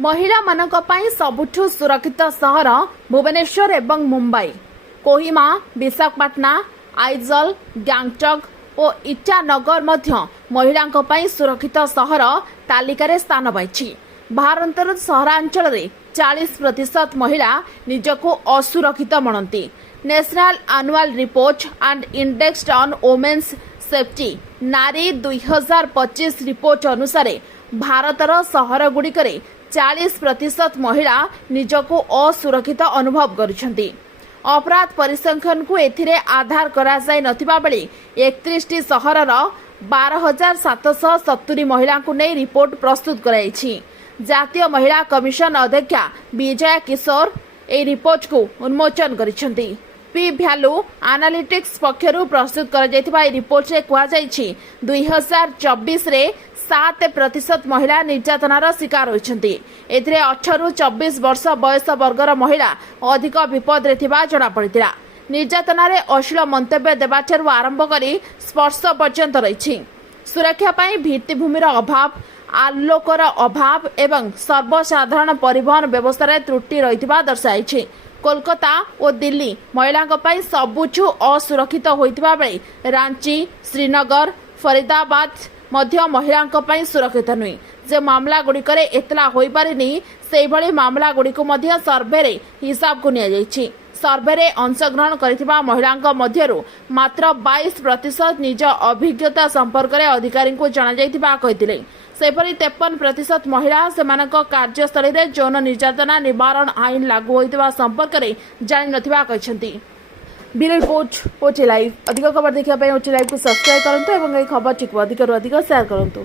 महिला मानक पई सबुठु सुरक्षित सहर भुवनेश्वर एवं मुंबई, कोहिमा, विशाखापट्टना, आइजल, गैंगटक और इटानगर मध्य महिलांक पई सुरक्षित सहर तालिकार स्थान पाई। भारतर सहरांचल 40% महिला निजको असुरक्षित मनती। National annual report and index on women's safety नारी 2025 रिपोर्ट अनुसार भारतर सहर गुड़िकरे 40% महिला निजको असुरक्षित अनुभव करुछंती। अपराध परिसंख्यान को एथिरे आधार करा जाय नथिबा बेले 31 सहरर 12,770 महिला को नै रिपोर्ट प्रस्तुत कराइछि। जातीय महिला कमिशन अध्यक्षा विजया किशोर ए रिपोर्ट को उन्मोचन करिछंती। पी भ्यालू एनालिटिक्स पक्षरु प्रस्तुत करा जायथिबा ए रिपोर्ट रे कुआ जायछि 2024 रे 7% महिला निर्यातनार शिकार होइछंती। एथिरे 18 रु 24 वर्ष बयस वर्गर महिला अधिक विपद रे थिबा जणा पड़ितिला। निर्यातनारे अश्लील मंतव्य देबाठारु आरंभ करी स्पर्श पर्यंत रहिछि। सुरक्षा पई भित्तिभूमिर अभाव, आलोकर अभाव एवं सर्वसाधारण परिवहन व्यवस्था त्रुटि रहिथिबा दर्शाइछि। कोलकाता और दिल्ली महिलांक पई सबुठु असुरक्षित होइतिबा बेले रांची, श्रीनगर, फरीदाबाद मध्य महिलांक पई सुरक्षित नुई। जे मामला गुड़िकरे एतला होई पारिनी सेही भली मामला गुड़िको मध्य सर्वे रे हिसाब को निया जायछि। सर्वे रे अंशग्रहण करिथिबा महिलांक मध्यरु मात्र 22% निज अभिज्ञता संपर्क रे अधिकारी को जणा जायथिबा कहिथिले। सेपरि 53% महिला सेमानक कार्यस्थली रे यौन निर्यातना निवारण आईन लागू होइतिबा संपर्क रे जानि नथिबा कहिसंती। ब्यूरो रिपोर्ट ओटी लाइव। अधिक खबर देखिबा पई ओटी लाइव को सब्सक्राइब करंतु एवं ए खबर टिक अधिक शेयर करंतु।